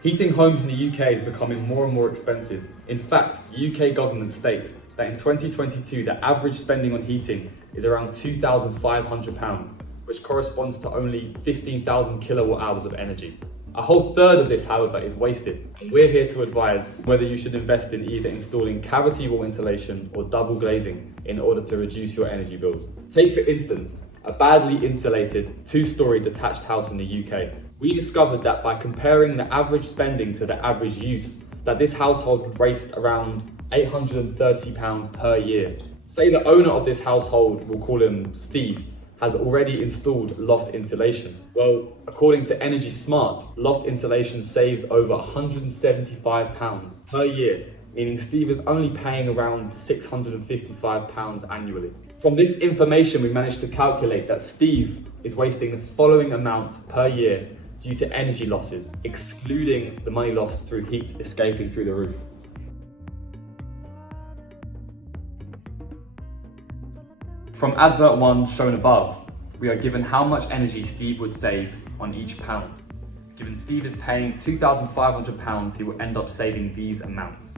Heating homes in the UK is becoming more and more expensive. In fact, the UK government states that in 2022, the average spending on heating is around £2,500, which corresponds to only 15,000 kilowatt hours of energy. A whole third of this, however, is wasted, and we're here to advise whether you should invest in either installing cavity wall insulation or double glazing in order to reduce your energy bills. Take, for instance, a badly insulated two-storey detached house in the UK. We discovered that by comparing the average spending to the average use, that this household wastes around £830 per year. Say the owner of this household, we'll call him Steve, has already installed loft insulation. Well, according to Energy Smart, loft insulation saves over £175 per year, meaning Steve is only paying around £655 annually. From this information, we managed to calculate that Steve is wasting the following amount per year due to energy losses, excluding the money lost through heat escaping through the roof. From advert 1 shown above, we are given how much energy Steve would save on each pound. Given Steve is paying £2,500, he will end up saving these amounts.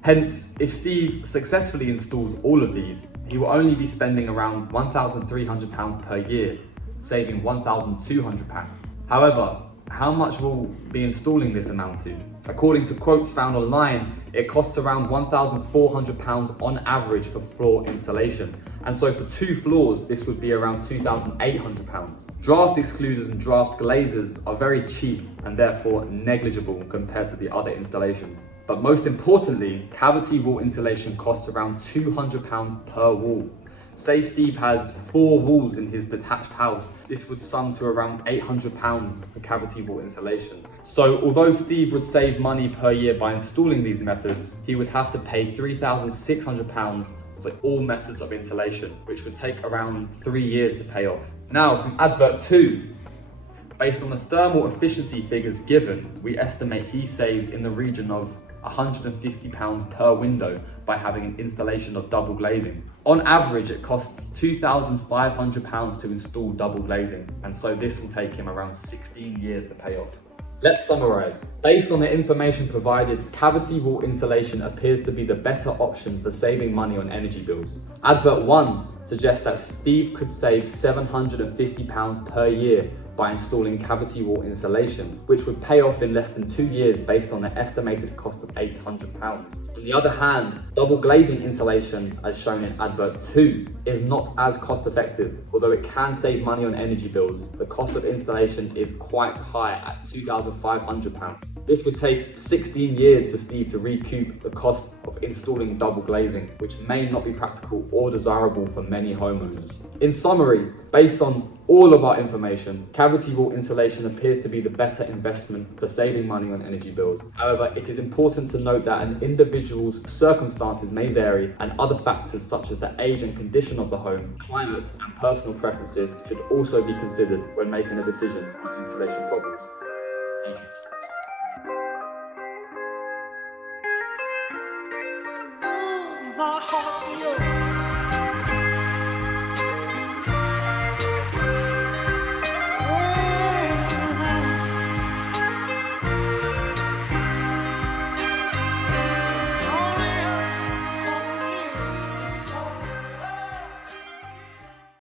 Hence, if Steve successfully installs all of these, he will only be spending around £1,300 per year, saving £1,200. However, how much will be installing this amount to? According to quotes found online, it costs around £1,400 on average for floor insulation. And so for 2 floors, this would be around £2,800. Draft excluders and draft glazers are very cheap and therefore negligible compared to the other installations. But most importantly, cavity wall insulation costs around £200 per wall. Say Steve has 4 walls in his detached house, this would sum to around £800 for cavity wall insulation. So although Steve would save money per year by installing these methods, he would have to pay £3,600 for all methods of insulation, which would take around 3 years to pay off. Now from advert 2, based on the thermal efficiency figures given, we estimate he saves in the region of £150 per window by having an installation of double glazing. On average, it costs £2,500 to install double glazing, and so this will take him around 16 years to pay off. Let's summarise. Based on the information provided, cavity wall insulation appears to be the better option for saving money on energy bills. Advert 1 suggests that Steve could save £750 per year by installing cavity wall insulation, which would pay off in less than 2 years based on the estimated cost of £800. On the other hand, double glazing insulation, as shown in advert 2, is not as cost effective. Although it can save money on energy bills, the cost of installation is quite high at £2,500. This would take 16 years for Steve to recoup the cost of installing double glazing, which may not be practical or desirable for many homeowners. In summary, based on all of our information, cavity wall insulation appears to be the better investment for saving money on energy bills. However, it is important to note that an individual's circumstances may vary, and other factors such as the age and condition of the home, climate, and personal preferences should also be considered when making a decision on insulation problems. Thank you. My heart